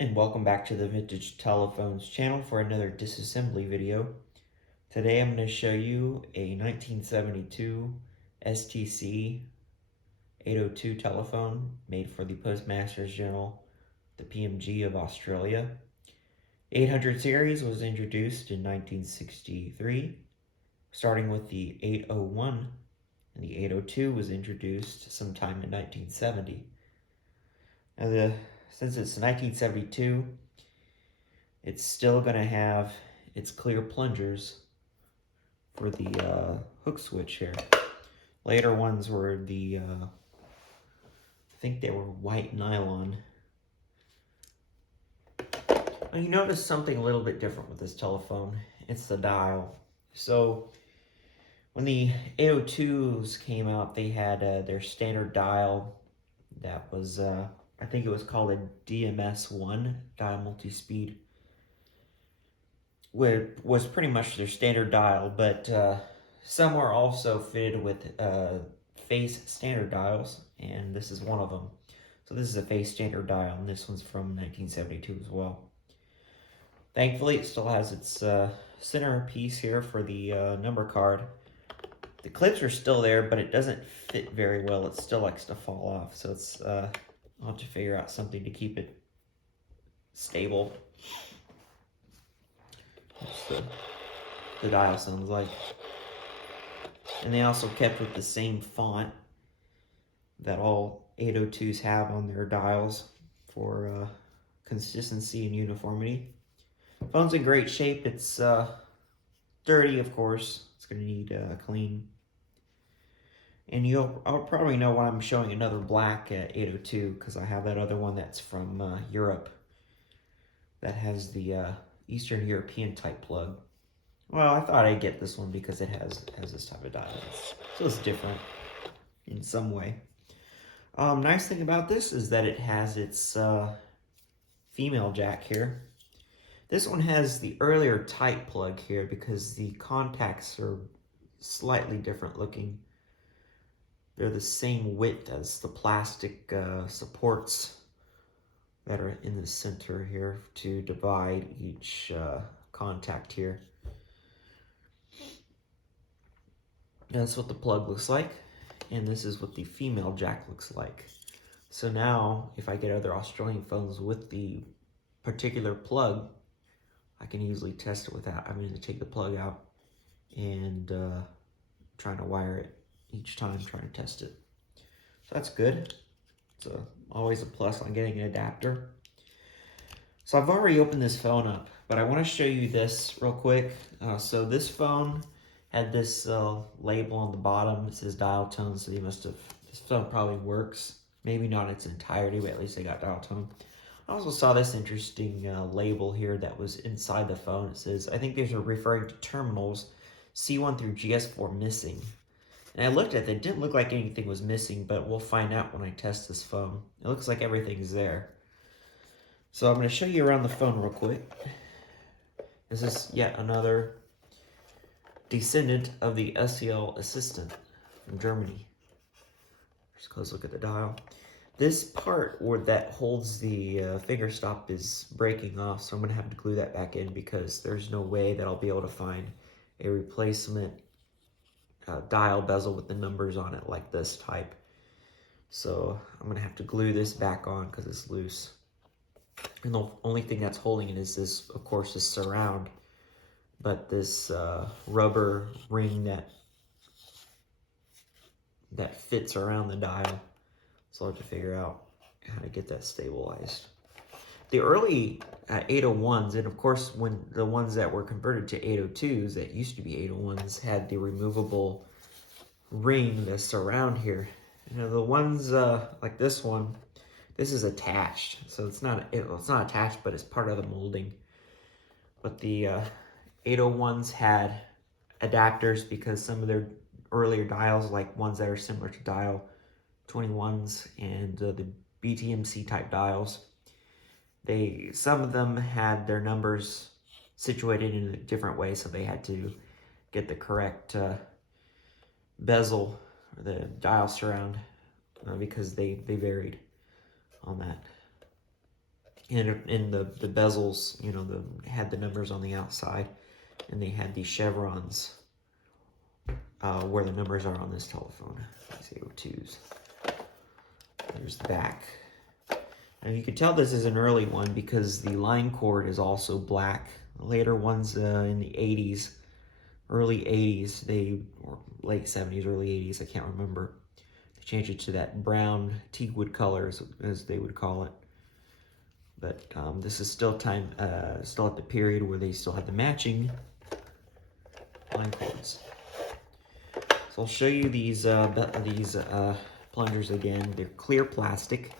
And welcome back to the Vintage Telephones channel for another disassembly video. Today I'm going to show you a 1972 STC 802 telephone made for the Postmasters General, the PMG of Australia. 800 series was introduced in 1963, starting with the 801, and the 802 was introduced sometime in 1970. Now since it's 1972, it's still going to have its clear plungers for the hook switch here. Later ones were the, I think they were white nylon. Now you notice something a little bit different with this telephone. It's the dial. So when the 802s came out, they had their standard dial that was, I think it was called a DMS1, dial multi-speed. Was pretty much their standard dial, but some were also fitted with phase standard dials, and this is one of them. So this is a phase standard dial, and this one's from 1972 as well. Thankfully, it still has its center piece here for the number card. The clips are still there, but it doesn't fit very well. It still likes to fall off, so it's I'll have to figure out something to keep it stable. That's the dial sounds like. And they also kept with the same font that all 802s have on their dials for consistency and uniformity. Phone's in great shape. It's dirty, of course. It's going to need clean. And I'll probably know why I'm showing another black 802, because I have that other one that's from Europe that has the Eastern European type plug. Well, I thought I'd get this one because it has this type of dial. So it's different in some way. Nice thing about this is that it has its female jack here. This one has the earlier type plug here because the contacts are slightly different looking. They're the same width as the plastic supports that are in the center here to divide each contact here. That's what the plug looks like, and this is what the female jack looks like. So now, if I get other Australian phones with the particular plug, I can easily test it without having to take the plug out and trying to wire it each time, trying to test it. So that's good. It's always a plus on getting an adapter. So I've already opened this phone up, but I want to show you this real quick. So this phone had this label on the bottom. It says dial tone, so this phone probably works. Maybe not its entirety, but at least they got dial tone. I also saw this interesting label here that was inside the phone. It says, I think these are referring to terminals C1 through GS4 missing. And I looked at it, it didn't look like anything was missing, but we'll find out when I test this phone. It looks like everything's there. So I'm going to show you around the phone real quick. This is yet another descendant of the SEL Assistant from Germany. Just a close look at the dial. This part that holds the finger stop is breaking off, so I'm going to have to glue that back in because there's no way that I'll be able to find a replacement dial bezel with the numbers on it like this type. So I'm going to have to glue this back on because it's loose. And the only thing that's holding it is this, of course, this surround. But this rubber ring that fits around the dial. So I'll have to figure out how to get that stabilized. The early 801s, and of course when the ones that were converted to 802s, that used to be 801s, had the removable ring, the surround here. You know, the ones like this one, this is attached. So it's not attached, but it's part of the molding. But the 801s had adapters because some of their earlier dials, like ones that are similar to dial 21s and the BTMC type dials, some of them had their numbers situated in a different way, so they had to get the correct bezel or the dial surround because they varied on that. And the bezels, you know, had the numbers on the outside, and they had the chevrons where the numbers are on this telephone. These 802s. There's the back. And you can tell this is an early one because the line cord is also black. Later ones in the 80s, early 80s, or late 70s, early 80s, I can't remember. They changed it to that brown teakwood color, as they would call it. But this is still still at the period where they still had the matching line cords. So I'll show you these plungers again. They're clear plastic.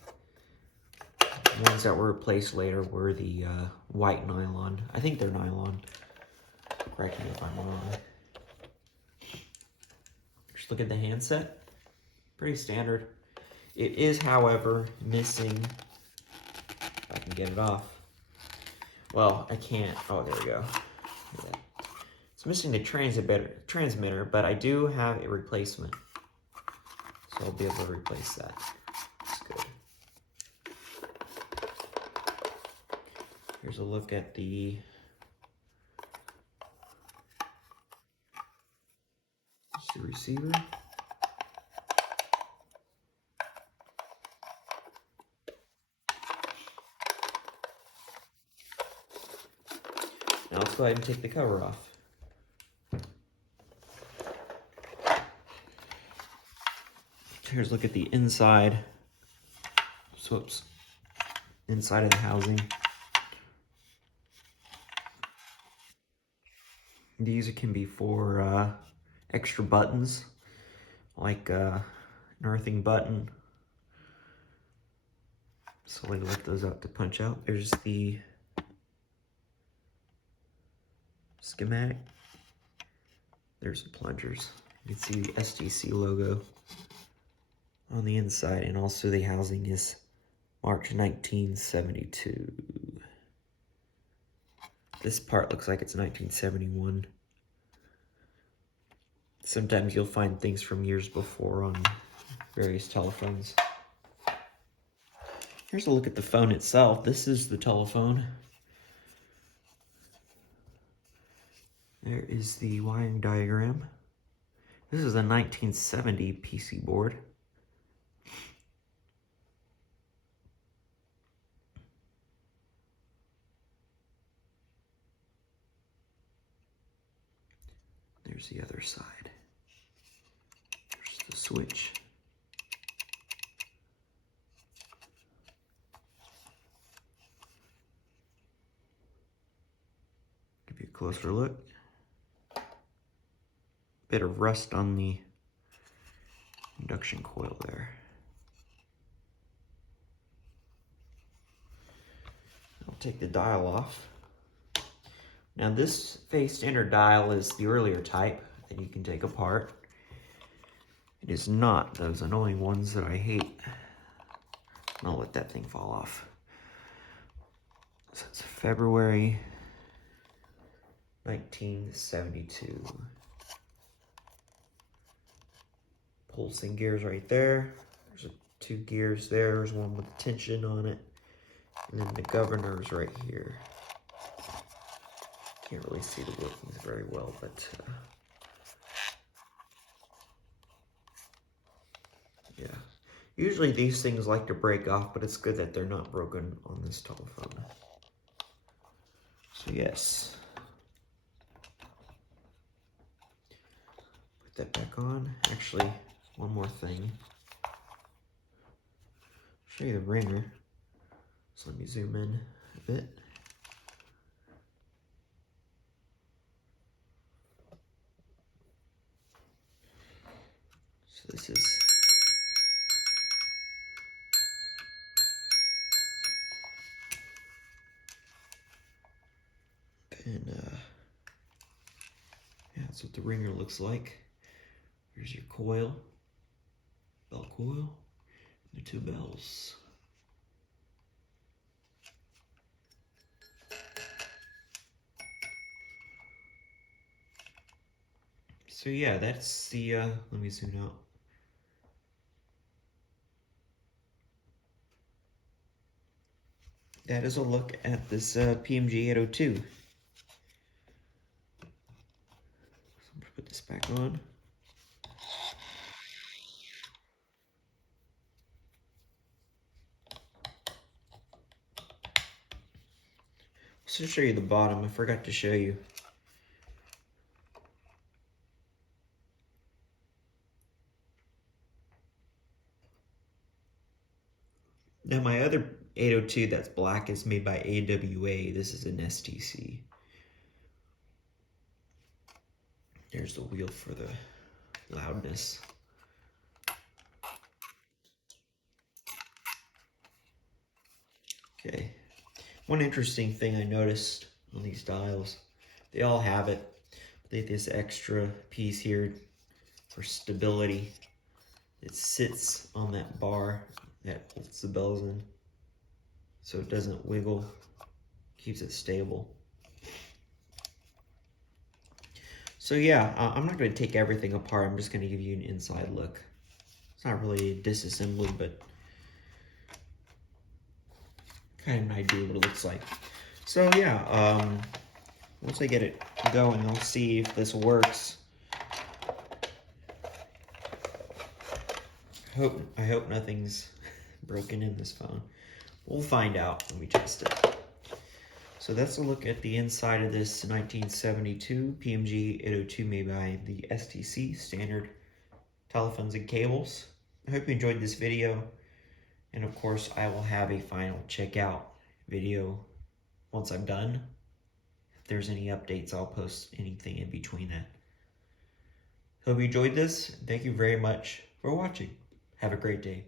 The ones that were replaced later were the white nylon. I think they're nylon. Correct me if I'm wrong. Just look at the handset. Pretty standard. It is, however, missing. If I can get it off. Well, I can't. Oh, there we go. Yeah. It's missing the transmitter, but I do have a replacement. So I'll be able to replace that. That's good. Here's a look at the receiver. Now let's go ahead and take the cover off. Here's a look at the inside. Whoops. Inside of the housing. These can be for extra buttons, like an earthing button. So I let those out to punch out. There's the schematic. There's the plungers. You can see the STC logo on the inside, and also the housing is March 1972. This part looks like it's 1971. Sometimes you'll find things from years before on various telephones. Here's a look at the phone itself. This is the telephone. There is the wiring diagram. This is a 1970 PC board. There's the other side. There's the switch. Give you a closer look. Bit of rust on the induction coil there. I'll take the dial off. Now this phase standard dial is the earlier type that you can take apart. It is not those annoying ones that I hate. I'll let that thing fall off. So it's February 1972. Pulsing gears right there. There's two gears there. There's one with tension on it. And then the governor's right here. Can't really see the workings very well, but yeah. Usually these things like to break off, but it's good that they're not broken on this telephone. So yes. Put that back on. Actually, one more thing. Show you the ringer. So let me zoom in a bit. So this is yeah, that's what the ringer looks like. Here's your coil, bell coil, the two bells. So yeah, that's the, let me zoom out. that is a look at this PMG 802. So I'm gonna put this back on. So to show you the bottom, I forgot to show you. Now my other 802 that's black is made by AWA. This is an STC. There's the wheel for the loudness. Okay. One interesting thing I noticed on these dials, they all have it. They have this extra piece here for stability. It sits on that bar that holds the bells in, so it doesn't wiggle, keeps it stable. So yeah, I'm not going to take everything apart. I'm just going to give you an inside look. It's not really a disassembly, but kind of an idea what it looks like. So yeah, once I get it going, I'll see if this works. I hope nothing's broken in this phone. We'll find out when we test it. So that's a look at the inside of this 1972 PMG 802 made by the STC, Standard Telephones and Cables. I hope you enjoyed this video. And of course, I will have a final checkout video once I'm done. If there's any updates, I'll post anything in between that. Hope you enjoyed this. Thank you very much for watching. Have a great day.